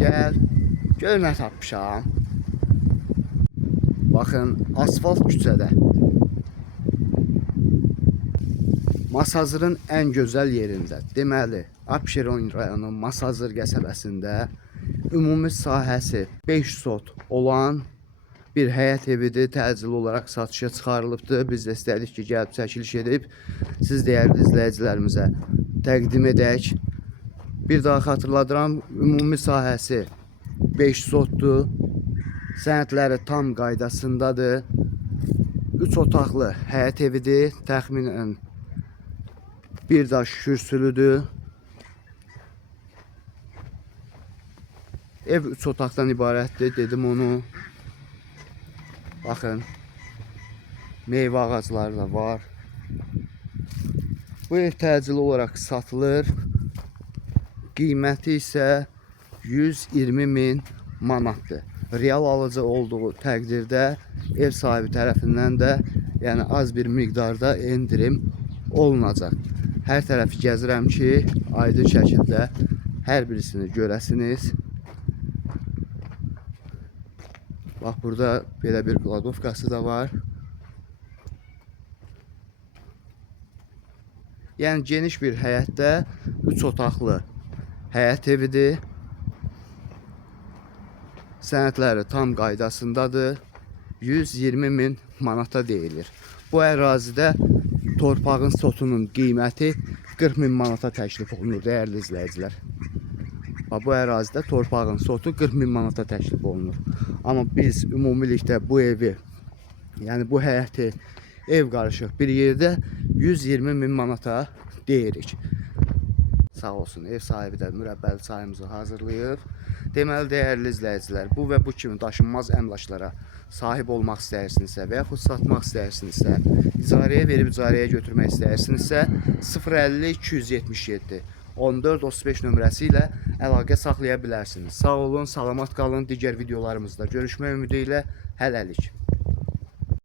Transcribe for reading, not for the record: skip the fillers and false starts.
Gəl, gör nə tapmışam. Baxın, asfalt küçədə. Masazırın ən gözəl yerində, deməli, Abşeron rayonu Masazır qəsəbəsində ümumi sahəsi 5 sot olan bir həyət evidir. Təcili olaraq satışa çıxarılıbdır. Biz də istədik ki, gəlib çəkiliş edib siz dəyərli izləyicilərimizə təqdim edək. Bir daha xatırladıram, ümumi sahəsi 5 sotdur. Sənədləri tam qaydasındadır. 3 otaqlı həyət evidir. Təxminən bir daş kürsülüdür. Ev 3 otaqdan ibarətdir, dedim onu. Baxın, meyvə ağacları da var. Bu ev təcili olaraq satılır. Qiyməti isə 120.000 manatdır. Real alıcı olduğu təqdirdə ev sahibi tərəfindən də yəni az bir miqdarda endirim olunacaq. Hər tərəfi gəzirəm ki, aydın şəkildə hər birisini görəsiniz. Bax, burada belə bir kladovkası da var. Yəni geniş bir həyətdə 3 otaqlı həyət evidir. Sənədləri tam qaydasındadır. 120.000 manata deyilir. Bu ərazidə torpağın sotunun qiyməti 40.000 manata təklif olunur, dəyərli izləyicilər. Bu ərazidə torpağın sotu 40.000 manata təklif olunur. Amma biz ümumilikdə bu evi, yəni bu həyəti ev qarışıq bir yerdə 120.000 manata deyirik. Sağ olsun, ev sahibi də mürəbbəli çayımızı hazırlayıb. Deməli, dəyərli izləyicilər, bu və bu kimi daşınmaz əmlaklara sahib olmaq istəyirsinizsə və yaxud satmaq istəyirsinizsə, icarəyə verib icarəyə götürmək istəyirsinizsə 050 277 14 35 nömrəsi ilə əlaqə saxlaya bilərsiniz. Sağ olun, salamat qalın. Digər videolarımızda görüşmək ümidi ilə hələlik.